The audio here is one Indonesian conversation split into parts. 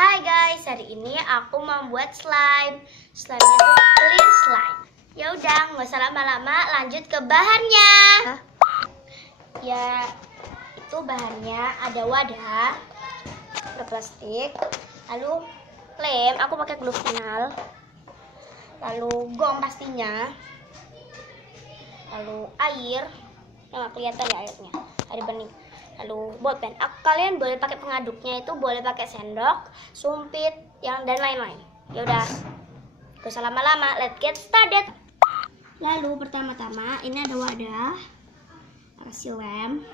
Hai guys, hari ini aku membuat slime. Slime-nya tuh clear slime. Ya udah, nggak usah lama-lama, lanjut ke bahannya. Ya, itu bahannya ada wadah, ada plastik, lalu lem, aku pakai glue final, lalu gom pastinya, lalu air, yang nggak kelihatan ya airnya, air bening. Lalu bolpen. Kalian boleh pakai pengaduknya, itu boleh pakai sendok, sumpit, dan lain-lain. Ya udah, gak usah lama-lama, let's get started. Lalu pertama-tama ini ada wadah, kasih lem,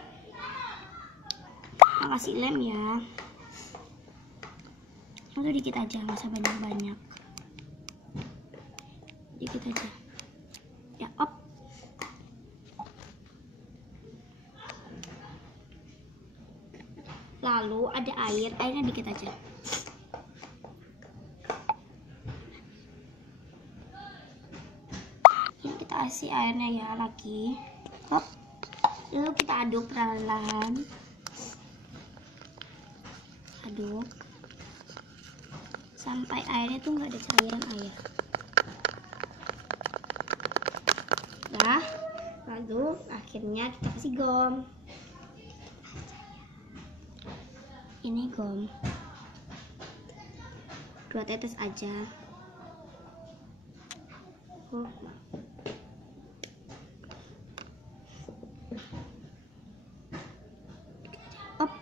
ya. Itu dikit aja, nggak usah banyak-banyak, dikit aja. Ya, op. Lalu ada airnya dikit aja. Ini kita kasih airnya ya lagi. Hop. Lalu kita aduk perlahan. Aduk sampai airnya tuh nggak ada cairan air. Nah, lalu akhirnya kita kasih gom. Ini gom 2 tetes aja. Op.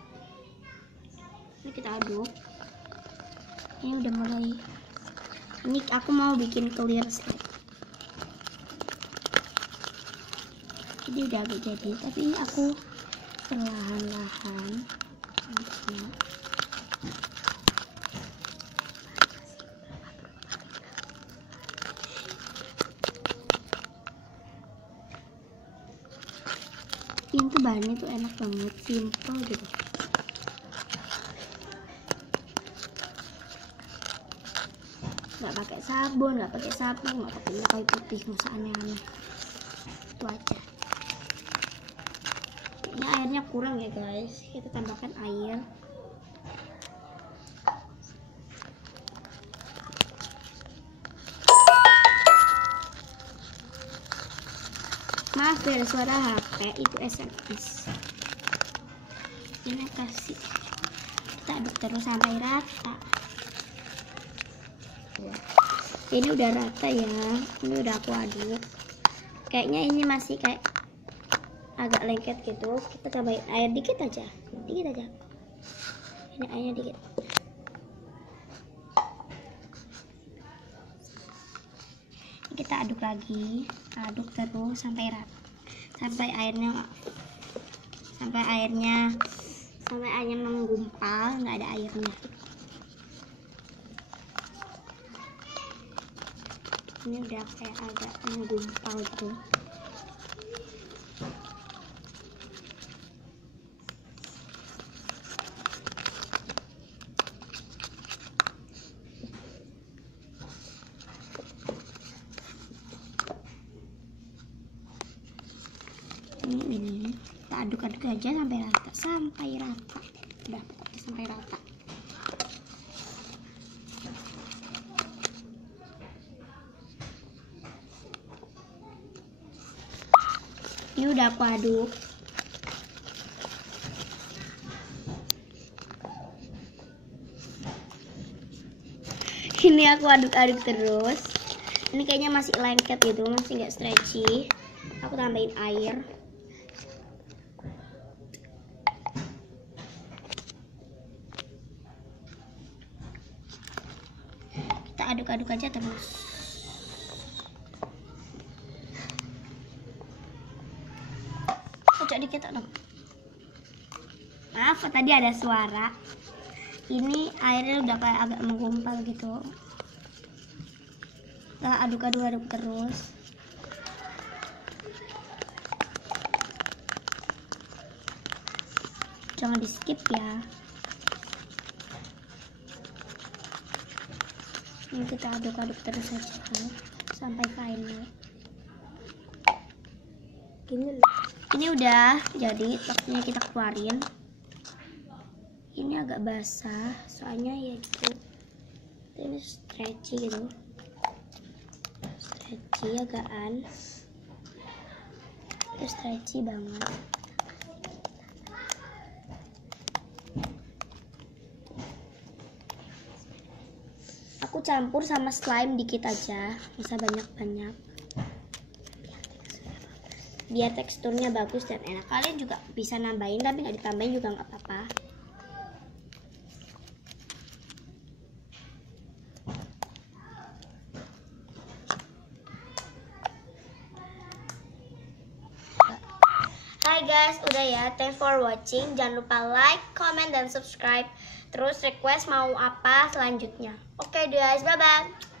Ini kita aduk. Ini udah mulai. Ini aku mau bikin clear slime. Ini udah agak jadi, tapi aku perlahan-lahan. Ini tuh bahannya tuh enak banget, simple gitu. Nggak pakai sabun, nggak pakai minyak kayu putih, nggak usah aneh-aneh. Itu aja. Ini airnya kurang ya guys, kita tambahkan air. Maaf ya, ada suara HP, itu SMS. Ini kasih, kita aduk terus sampai rata. Ini udah rata ya, ini udah aku aduk. Kayaknya ini masih kayak agak lengket gitu. Kita tambahin air dikit aja. Ini airnya dikit. Ini kita aduk lagi, aduk terus sampai rata, sampai airnya menggumpal, nggak ada airnya. Ini udah kayak agak menggumpal gitu. Ini kita aduk-aduk aja sampai rata. Udah, pokoknya sampai rata. Ini udah aku aduk. Ini aku aduk-aduk terus. Ini kayaknya masih lengket gitu, masih nggak stretchy. Aku tambahin air. Kita aduk-aduk aja terus. Kocok dikit dong. Maaf, tadi ada suara. Ini airnya udah kayak agak menggumpal gitu. Kita aduk-aduk terus. Jangan di skip ya. Ini kita aduk-aduk terus aja sampai final. Ini udah jadi, waktunya kita keluarin. Ini ini agak basah, soalnya ya gitu. Ini stretchy gitu, stretchy agakan, itu stretchy banget. Aku campur sama slime dikit aja, bisa banyak-banyak biar teksturnya bagus dan enak. Kalian juga bisa nambahin, tapi nggak ditambahin juga nggak apa-apa. Hai guys, udah ya. Thanks for watching. Jangan lupa like, comment, dan subscribe. Terus request mau apa selanjutnya. Oke guys, bye-bye.